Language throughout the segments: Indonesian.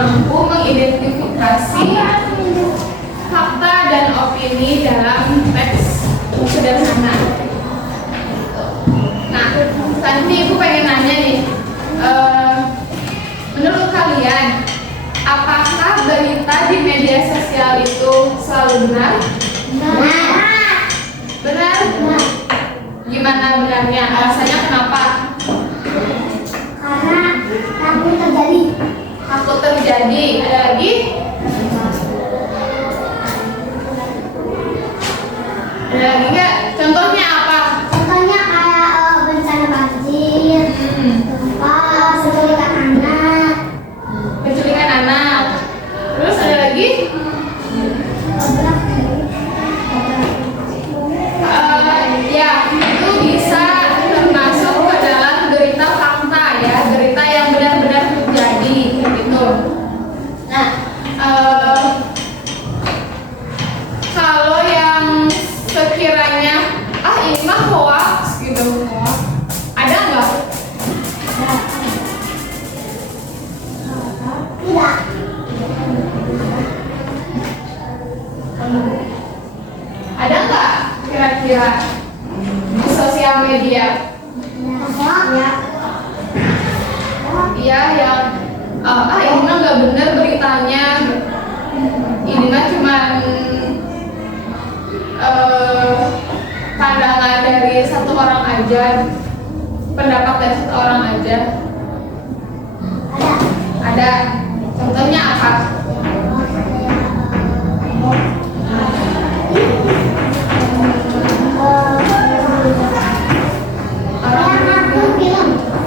mampu mengidentifikasi fakta dan opini dalam teks sederhana. Nah, tadi Ibu pengen nanya nih, menurut kalian, apakah berita di media sosial itu selalu benar? Benar? Gimana benarnya? Alasannya kenapa? Karena takut terjadi. Takut terjadi. Ada lagi? Ada lagi nggak? Contohnya apa? Contohnya kayak bencana banjir, gempa, penculikan anak. Penculikan anak. Terus ada lagi? Ya, itu bisa termasuk ke dalam berita fakta ya, berita yang benar-benar terjadi gitu. Nah, kalau yang sekiranya ini mah hoax gitu, ada nggak? Tidak. Ada nggak kira-kira di sosial media? Ya. Iya yang ini mah nggak benar beritanya, ini mah cuman pandangan dari satu orang aja, pendapat dari satu orang aja. Ada. Contohnya apa?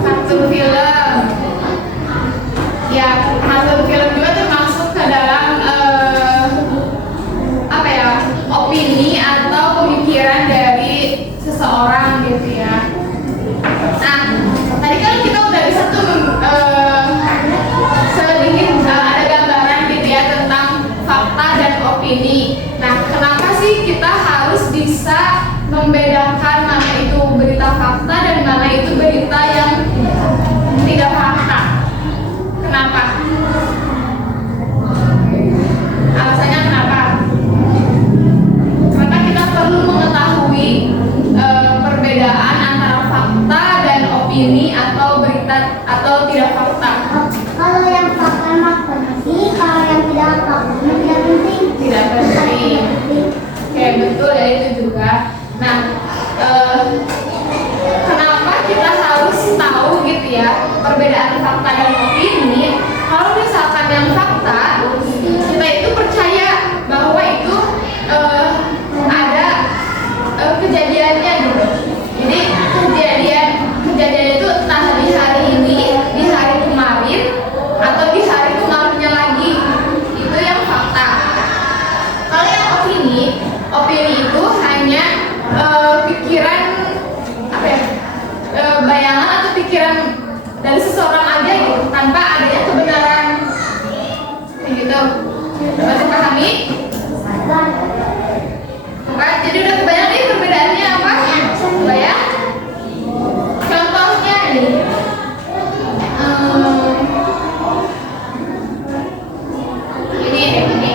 Kartun film. Ya, kartun film juga termasuk ke dalam apa ya, opini atau pemikiran dari seseorang gitu ya. Nah, tadi kan kita udah bisa tuh sedikit ada gambaran gitu ya tentang fakta dan opini. Nah, kenapa sih kita harus bisa membedakan mana itu berita fakta dan mana itu berita yang tidak fakta? Kenapa? Alasannya kenapa? Karena kita perlu mengetahui perbedaan antara fakta dan opini atau berita atau tidak fakta. Kalau yang fakta mah penting, kalau yang tidak fakta tidak penting. Tidak penting. Oke, betul ya itu juga. Nah, kenapa kita harus tahu gitu ya perbedaan fakta dan opini? Kalau misalkan yang fakta, kita itu percaya bahwa itu ada kejadiannya gitu. Jadi kejadian itu entah di hari ini, di hari kemarin, atau di hari kemarinnya lagi. Itu yang fakta. Kalau yang opini itu hanya pikiran apa ya, bayangan atau pikiran dari seseorang aja gitu, tanpa adanya kebenaran. Kayak gitu. Dapat dipahami? Oke, jadi udah kebayang nih perbedaannya apa? Kebayang? Contohnya nih, ini.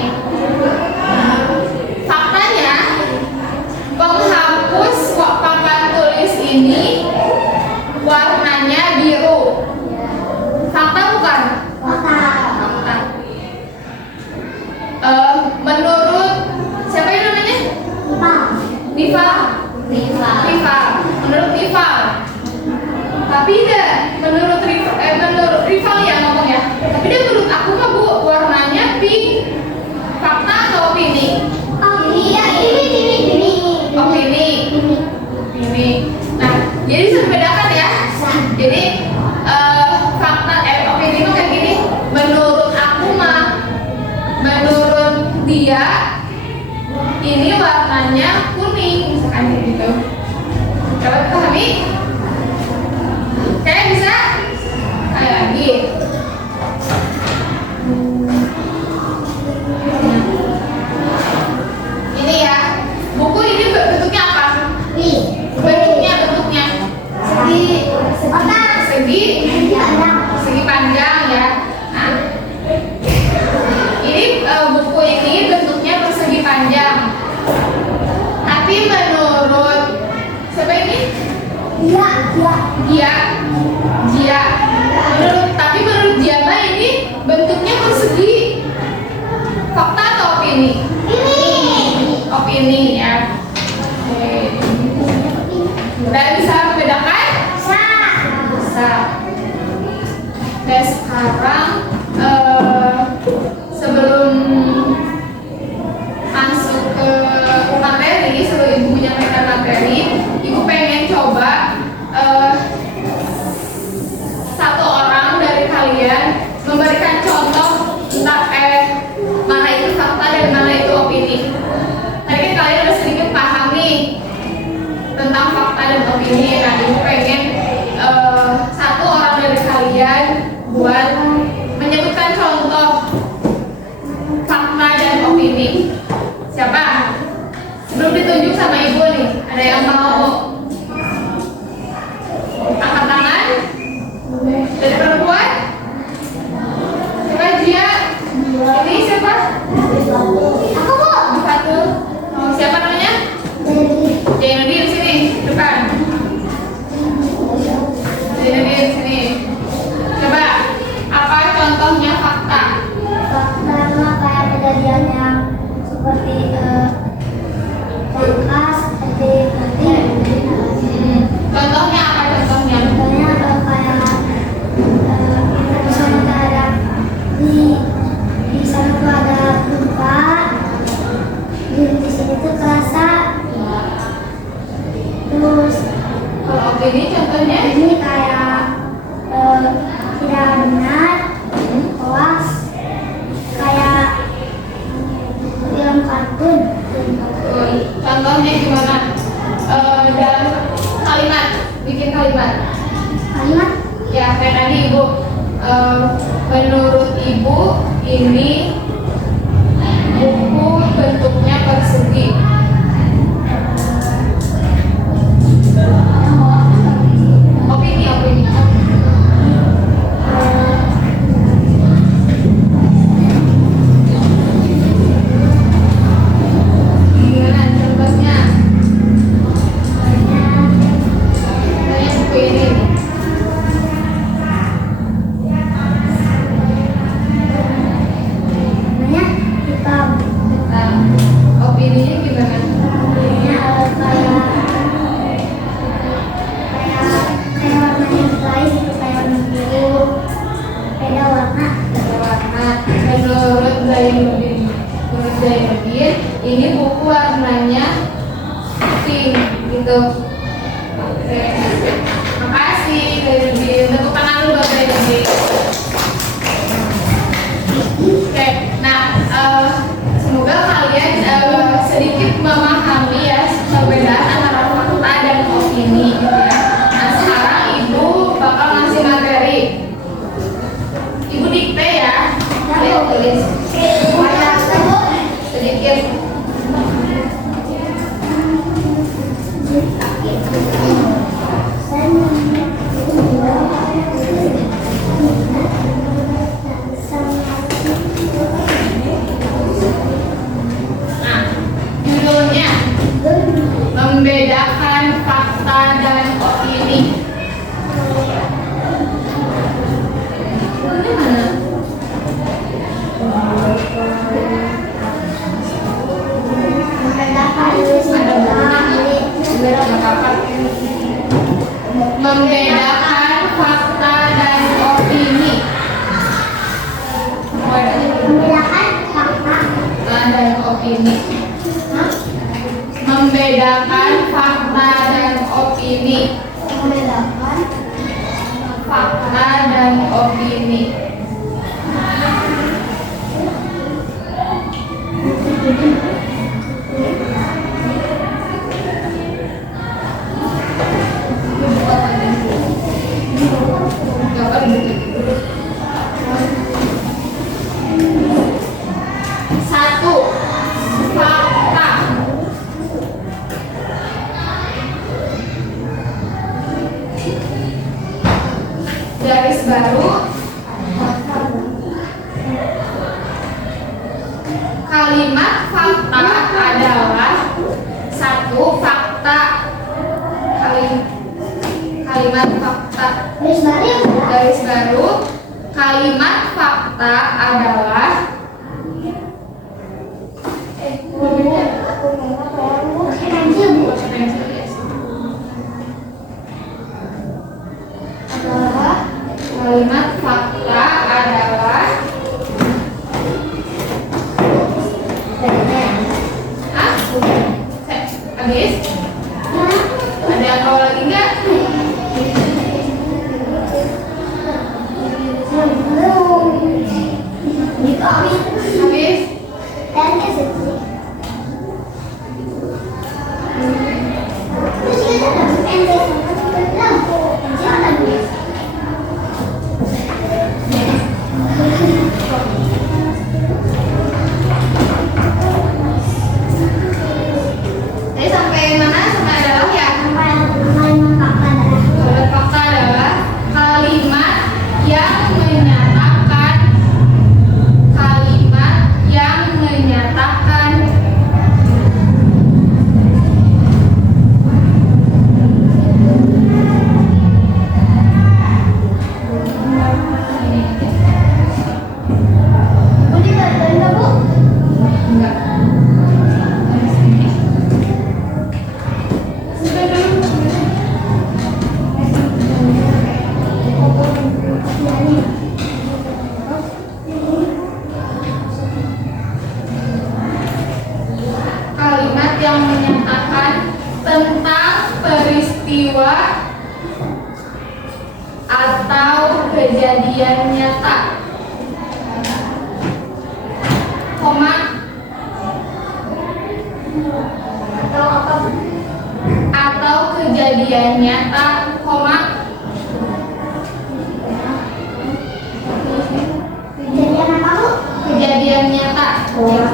Faktanya, penghapus papan tulis ini warnanya biru. Fakta bukan? Fakta. Fakta. Menurut siapa yang namanya? Niva. Menurut Niva. Tapi dia menurut rival ya ngomong ya. Tapi dia menurut aku mah Bu, warnanya pink. Fakta atau opini? Opini. Nah, jadi bisa dibedakan ya. Jadi fakta opini itu kayak gini. Menurut aku mah, menurut dia ini warnanya kuning, misalkan gitu. Kalau dipahami? Kayak bisa? Kayak lagi. Ini ya, buku ini bentuknya apa? Bentuknya segi panjang ya. Nah, Iya, iya. Gia, Gia. Tapi menurut Gia mah ini bentuknya persegi. Fakta atau opini? Opini ya. Oke. Udah bisa membedakan? Bisa. Dan sekarang sebelum masuk ke materi, sebelum ibu menyampaikan materi, ibu pengen coba satu orang dari kalian memberikan contoh tentang mana itu fakta dan mana itu opini. Tadi kan kalian udah sedikit paham nih tentang fakta dan opini. Nah, ibu pengen satu orang dari kalian buat menyebutkan contoh fakta dan opini. Siapa? Sebelum ditunjuk sama ibu nih, ada yang mau angkat tangan? Dari perempuan? Siapa Gia? Ini siapa? Aku Bu. Satu. Oh, siapa namanya? Jainudi di sini, depan. Jainudi di sini. Coba, apa contohnya fakta? Fakta mah kayak kejadian yang seperti kulkas, nanti. Contohnya apa contohnya? Contohnya kayak di sana tuh ada di sana tuh ada gempa, di sini tuh kerasa. Terus Kalau opini contohnya? ini kayak tidak benar, hoax, kayak film kartun. Contohnya gimana? Dalam kalimat, bikin kalimat. Kalimat Ya, kayak tadi ibu. Menurut ibu ini buku bentuknya persegi. Opini, opini. Gimana contohnya? Contohnya buku ini. namanya hitam. Nah, opininya gimana? Ini kayak warnanya guys, itu kayak warna biru, beda warna. Warna. Menurut Zainuddin, ini buku warnanya pink gitu. Oke, makasih Zainuddin. Tepuk tangan dulu buat Zainuddin. Oke, nah semoga kalian sedikit memahami ya perbedaan antara fakta dan opini gitu ya. Nah sekarang ibu bakal ngasih materi. Ibu dikte ya. Kalian tulis sedikit. Nah, judulnya membedakan fakta dan opini. Ini mana? Membedakan fakta dan opini. Membedakan fakta Dan opini. Membedakan fakta dan opini. membedakan Fakta dan opini. Satu, fakta. Garis baru. Kalimat fakta adalah satu fakta. kalimat fakta. Garis baru. Kalimat fakta adalah kalimat fakta adalah habis? Ada yang mau lagi nggak? Habis? Tadi sampai mana? Sampai adalah ya? Kalimat fakta adalah kalimat yang menyatakan tentang peristiwa atau kejadian nyata, koma, atau kejadian nyata, koma, kejadian nyata, koma,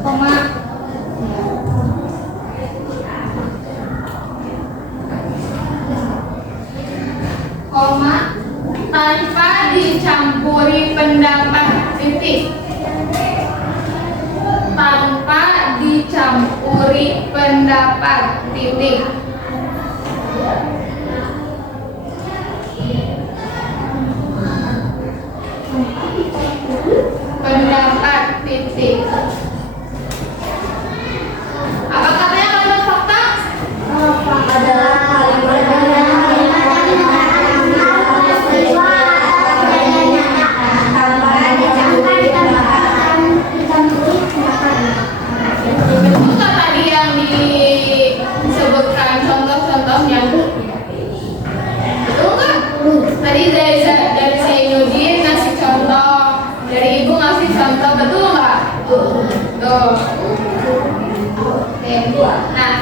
koma, tanpa dicampuri pendapat, titik, tanpa dicampuri pendapat, titik, pendapat, titik. Apa katanya kalimat fakta? Adalah Betul nggak tadi yang disebutkan contoh-contohnya? Betul nggak? Tadi dari Zainuddin ngasih contoh, dari Ibu ngasih contoh, betul nggak? Tuh. Oke. Nah,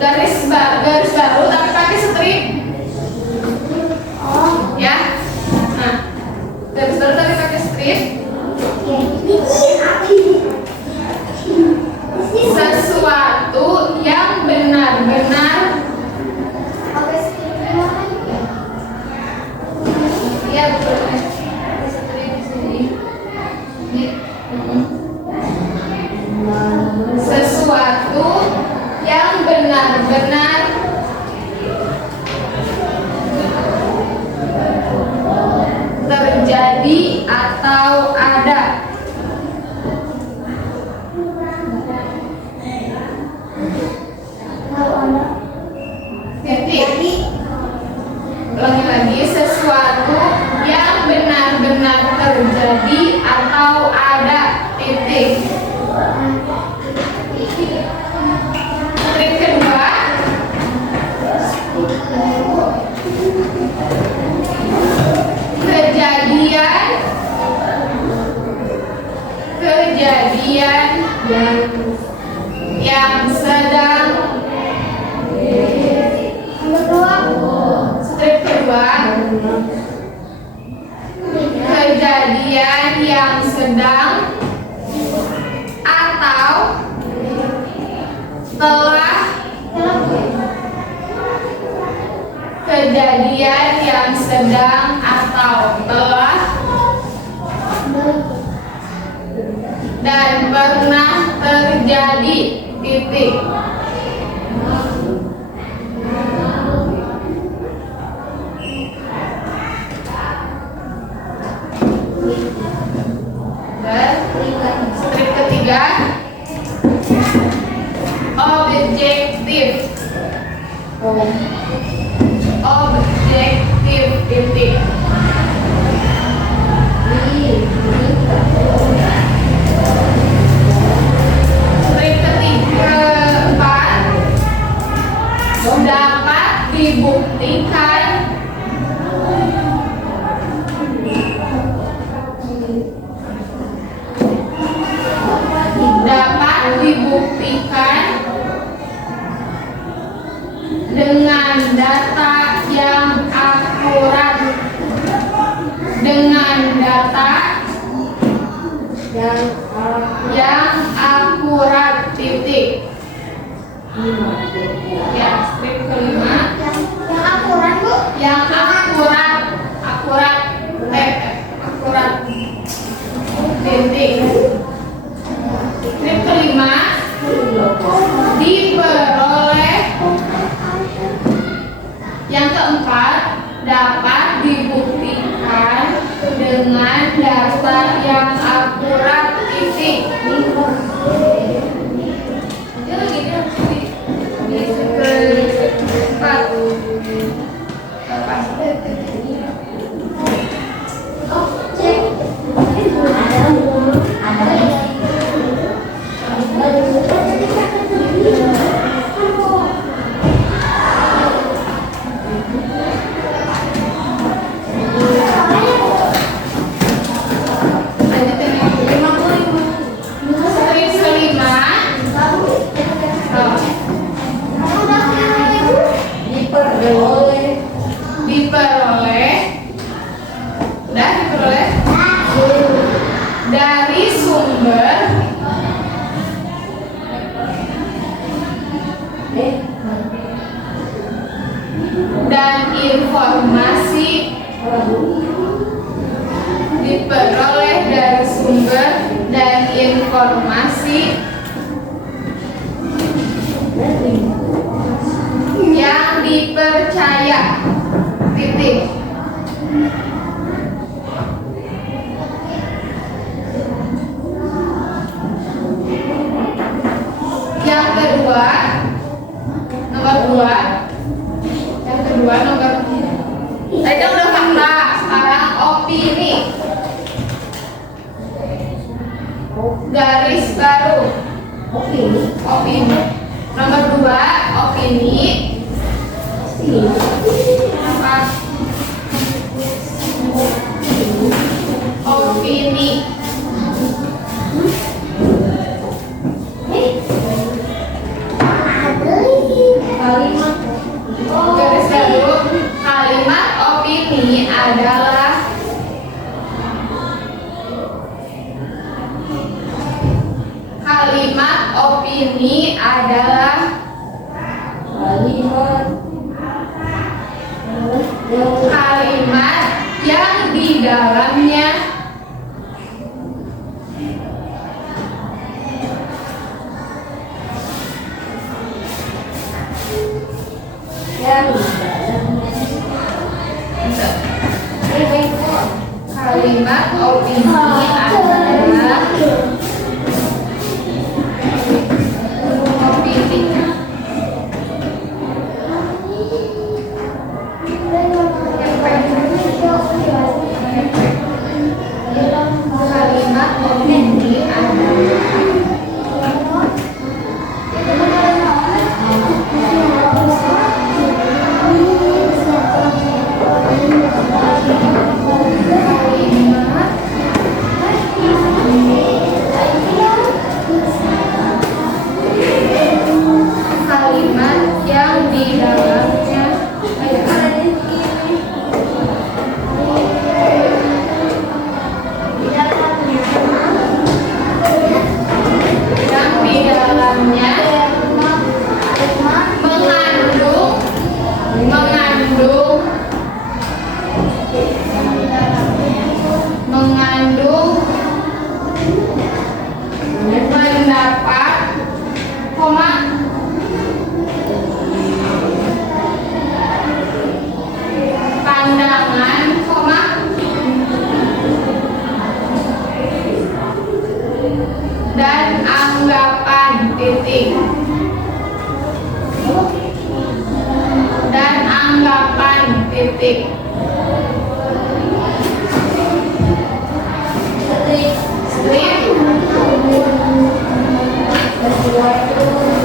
garis baru tapi pakai strip. Ya. Nah, garis baru tapi pakai strip. Sesuatu yang benar-benar ya betul. Sesuatu yang benar-benar terjadi atau ada. Titik. Ulangi lagi, sesuatu yang benar-benar terjadi atau ada, titik. Trik kedua, kejadian yang sedang, strip kedua, kejadian yang sedang atau telah, kejadian yang sedang atau telah dan pernah terjadi titik. Dan strip ketiga, objektif. Objektif titik. Strip ketiga keempat, dapat dibuktikan dengan data yang akurat. Dengan data yang akurat titik. Ya, strip kelima. Yang akurat Bu. Yang akurat, akurat titik. Strip kelima, diperoleh. Yang keempat, dapat dibuktikan dengan data yang akurat titik. Diperoleh dari sumber dan informasi. Diperoleh dari sumber dan informasi yang dipercaya titik. Yang kedua, nomor 2. Yang kedua, nomor tadi kan udah fakta, sekarang opini. Garis baru. Opini. Nomor 2, opini. Apa? Opini. Garis baru. Kalimat opini adalah kalimat yang di dalamnya kalimat opini adalah opini. Kalimat opini adalah dan anggapan titik. Dan anggapan titik. Strip.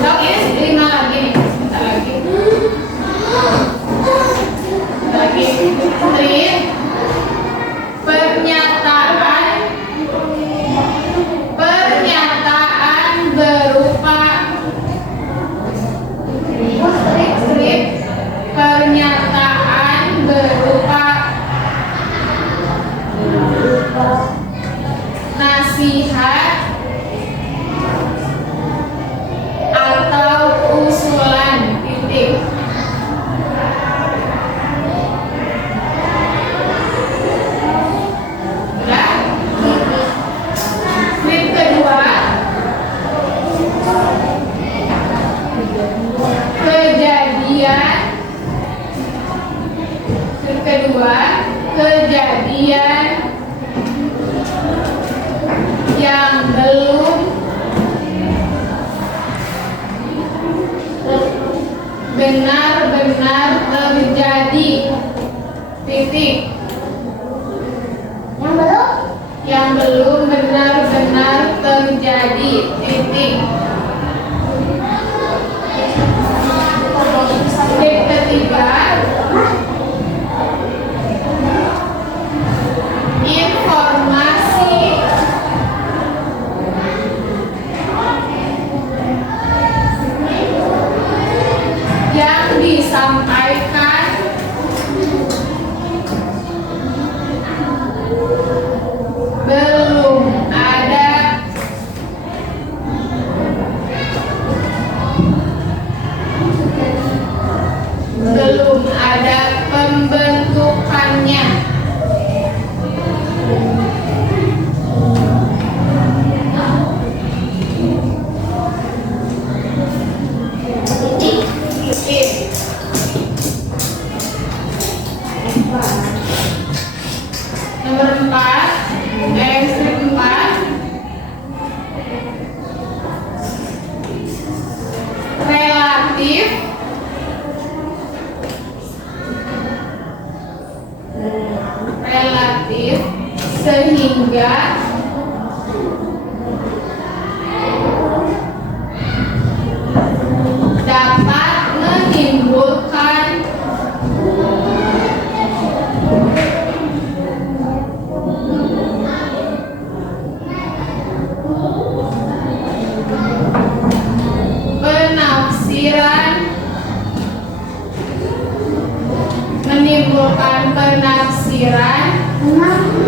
Oh, ini 5 lagi nih. Sebentar lagi. Lagi. Strip. Pernyataan berupa strip. Pernyataan berupa nasihat atau usulan titik. Udah? Strip kedua, kejadian. Strip kedua, kejadian yang belum benar-benar terjadi titik. Yang belum benar-benar terjadi titik. Titik ketiga, informasi yang disampaikan belum ada pembentukannya. Nomor 4, strip 4, relatif. Relatif sehingga dapat menimbulkan penafsiran, penafsiran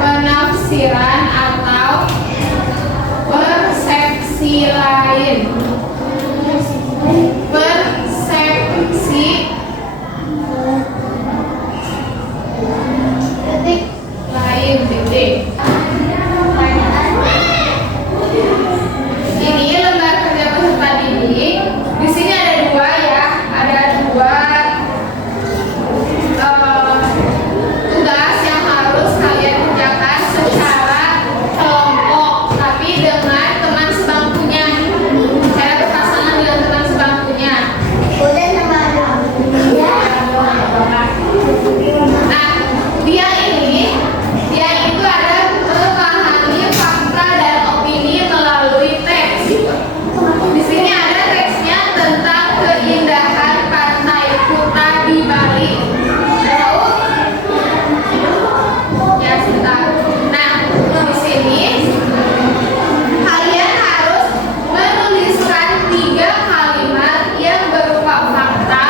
penafsiran atau persepsi lain. Persepsi lain titik. Ini lembar kerja peserta didik. Di sini ada 2 ya, ada 2 tugas yang harus kalian kerjakan secara kelompok, tapi dengan teman sebangkunya. Saya berpasangan dengan teman sebangkunya. Nah, dia itu ada memahami fakta dan opini melalui teks. Di sini ada teksnya tentang keindahan pantai Kuta di Bali. Tahu? Ya, sebentar. Nah, di sini kalian harus menuliskan 3 kalimat yang berupa fakta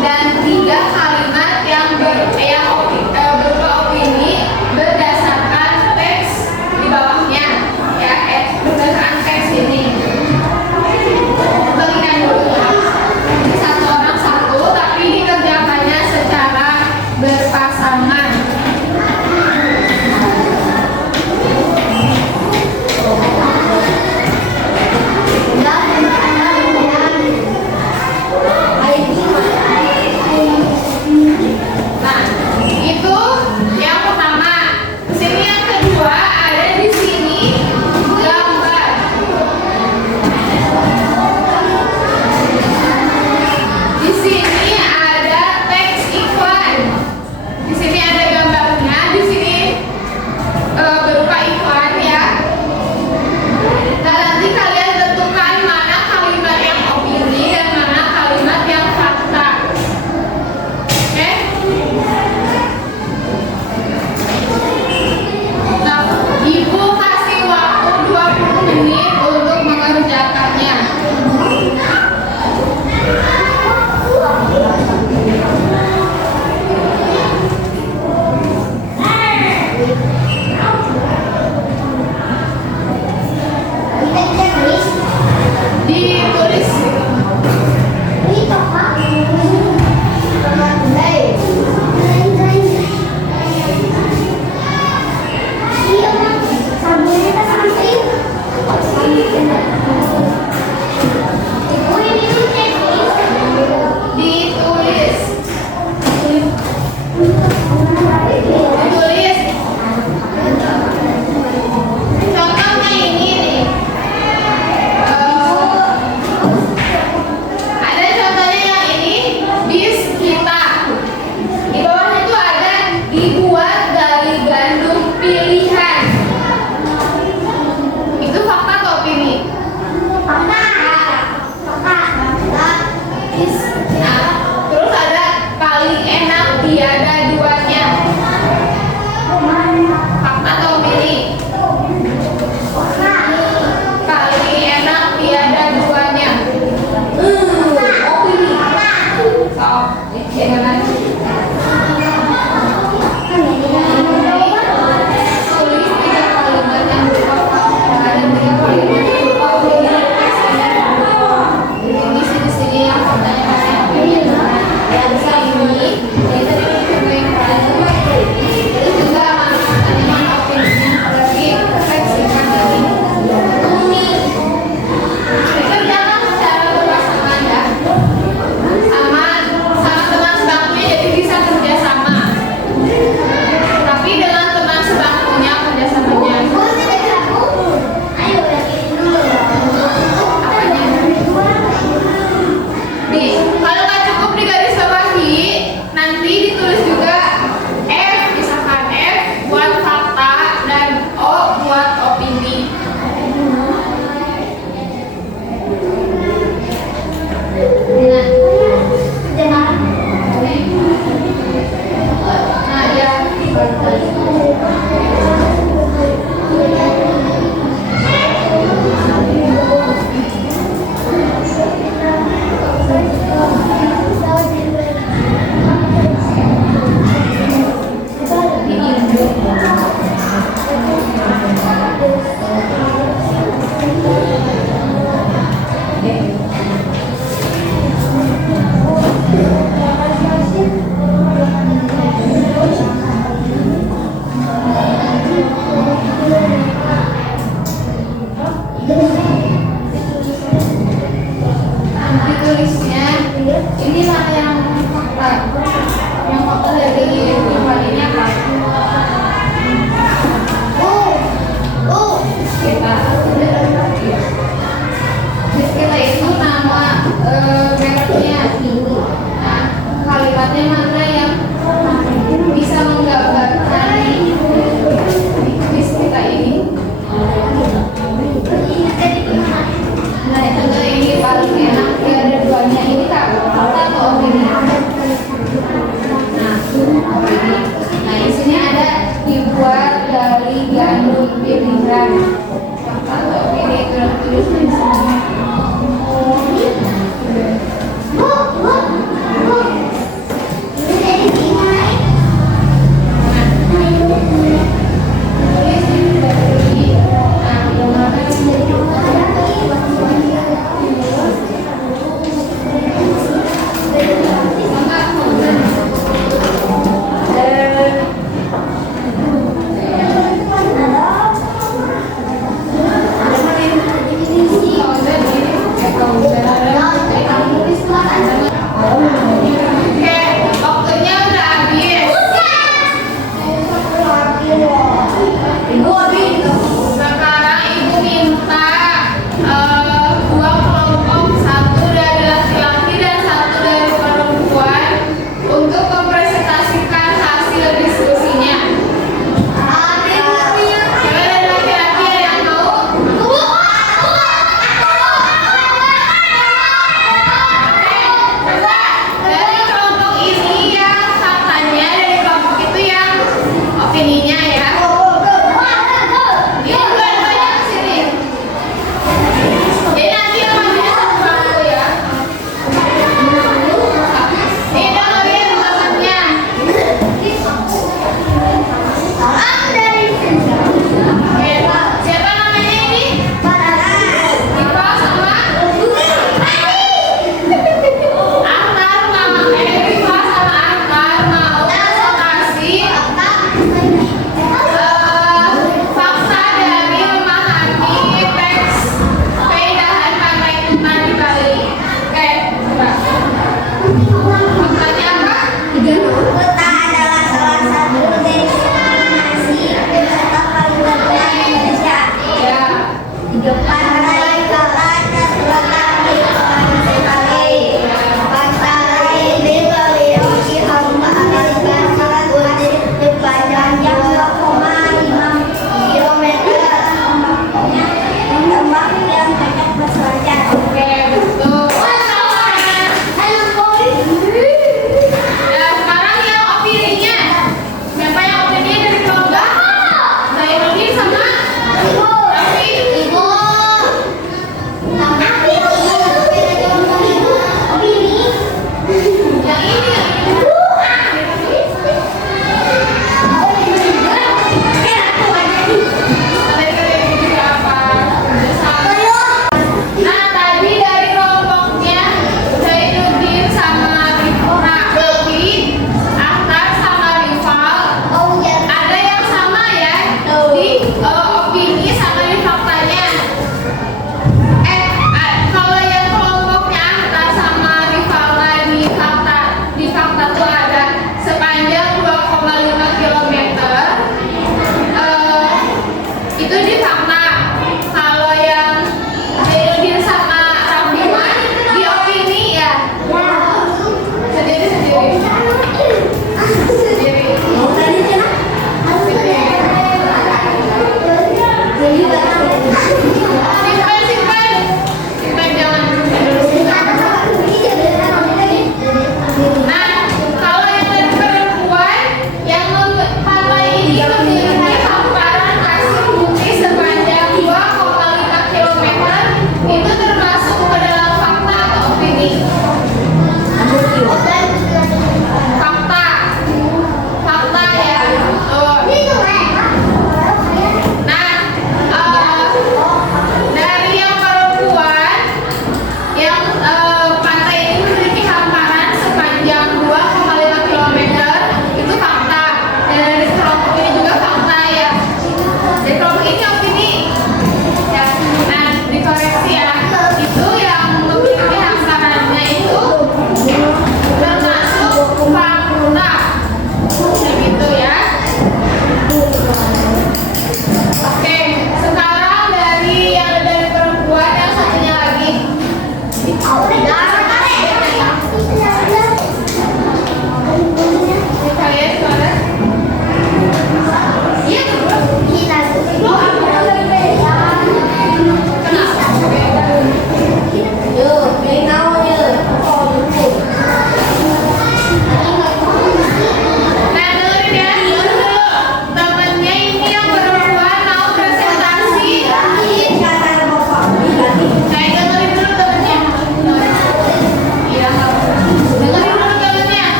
dan 3 kalimat yang berupa opini berdasarkan teks di bawahnya, ya, berdasarkan teks ini.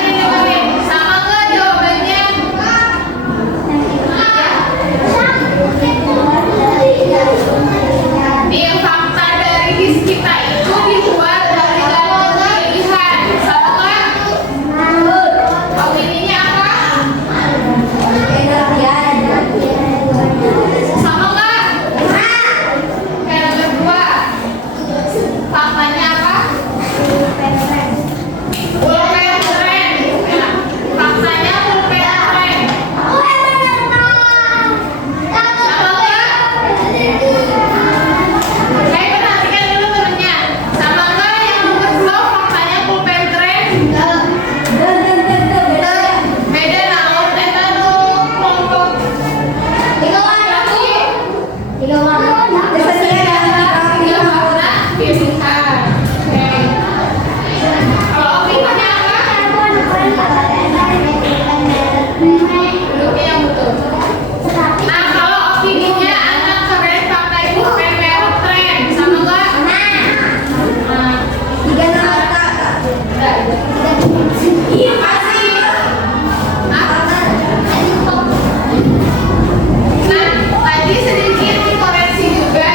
dengerin. Sama nggak jawabannya? Nih, fakta dari dis kita itu dibuat dari gabungan pilihan. Sama nggak? Opininya apa? Sama nggak? Yang kedua, faktanya apa? Pulpen keren. Faktanya pulpen keren. Sama nggak? Perhatikan dulu temennya. Sama nggak yang nomor 2 faktanya pulpen keren? Beda nah, kita tuh kelompok. Tiga warna pilihan. Oke. Kalau opininya apa? Duduknya yang betul. Nah, kalau opininya anak keren pakai pulpen merah tren, sama nggak? Nah, iya pasti. Nah, tadi sedikit dikoreksi juga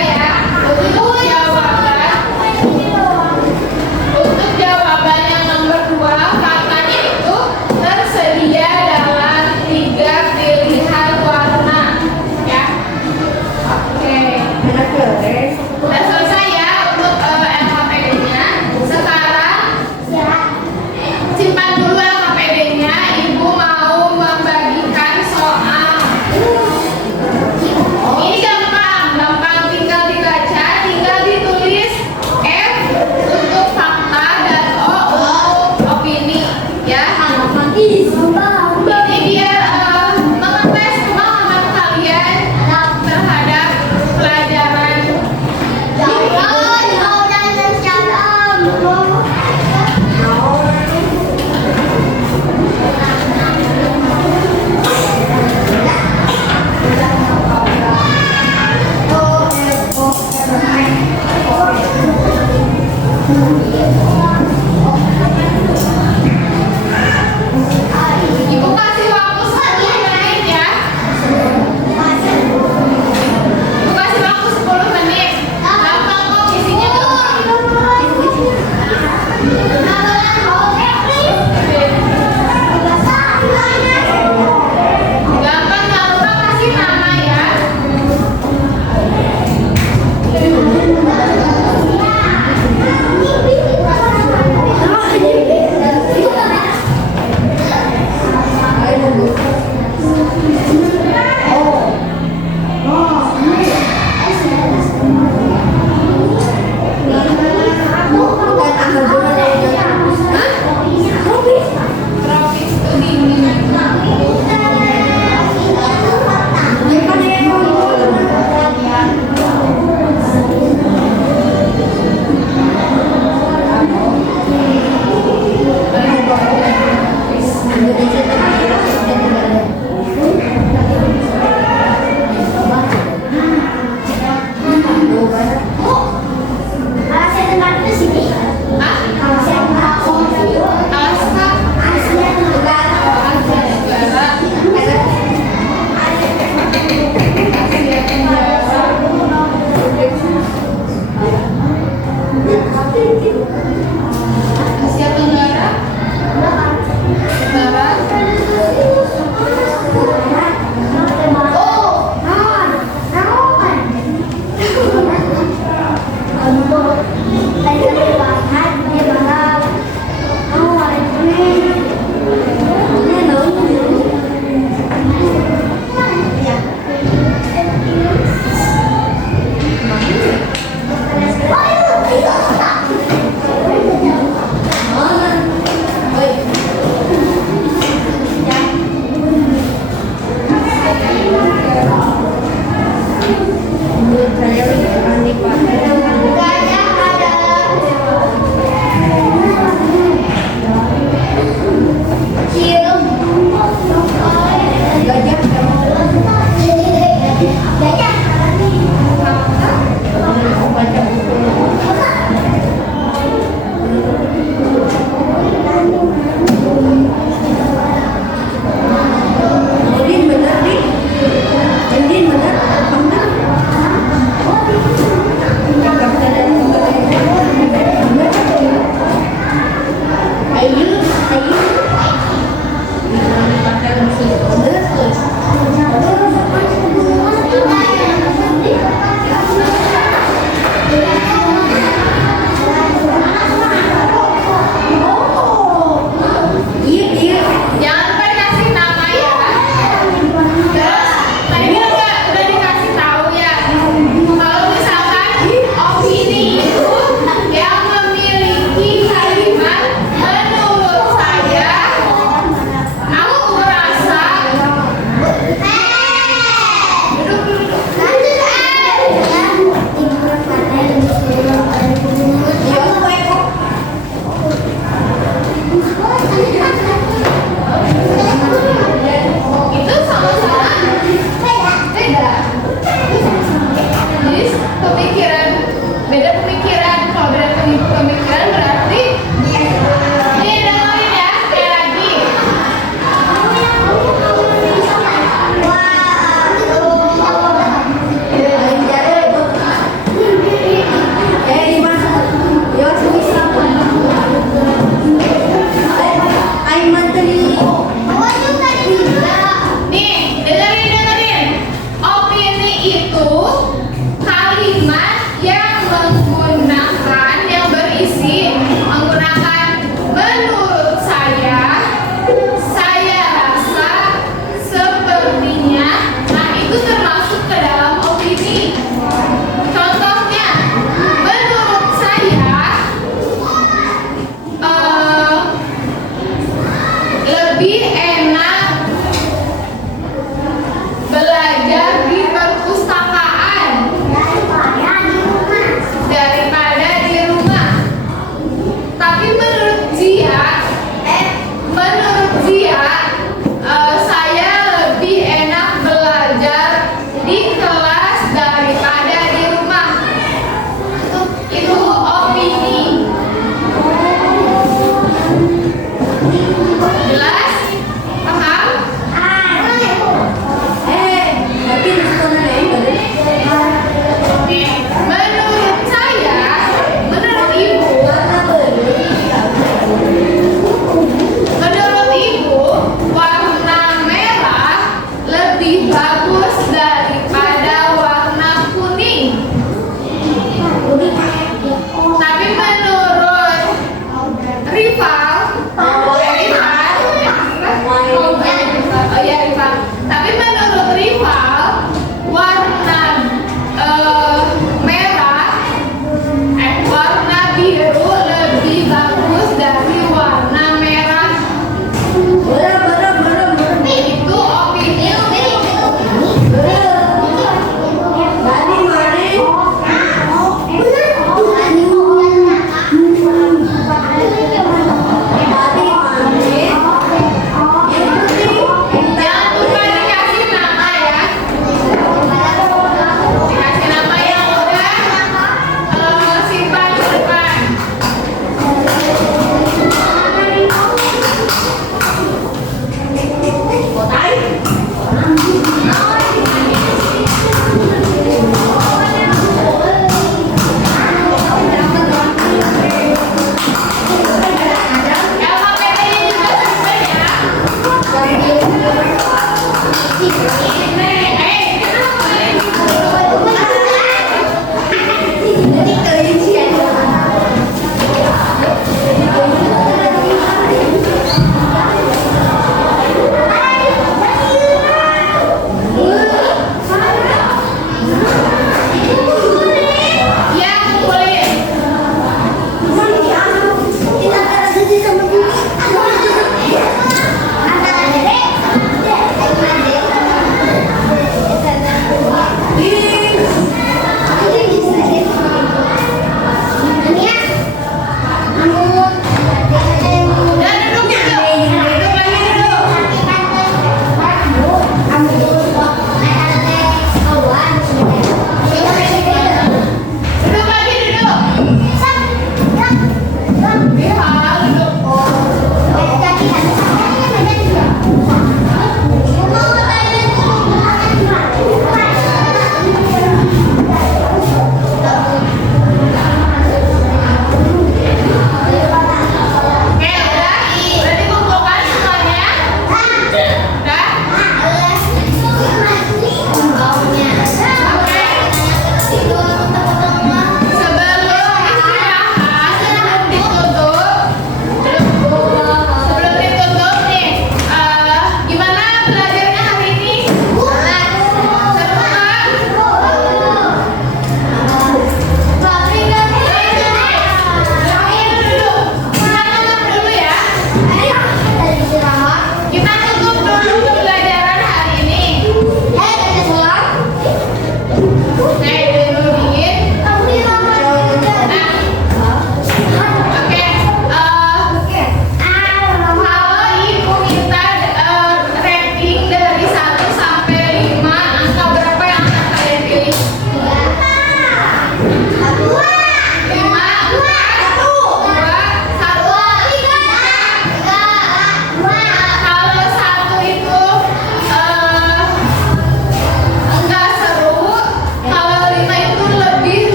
Saya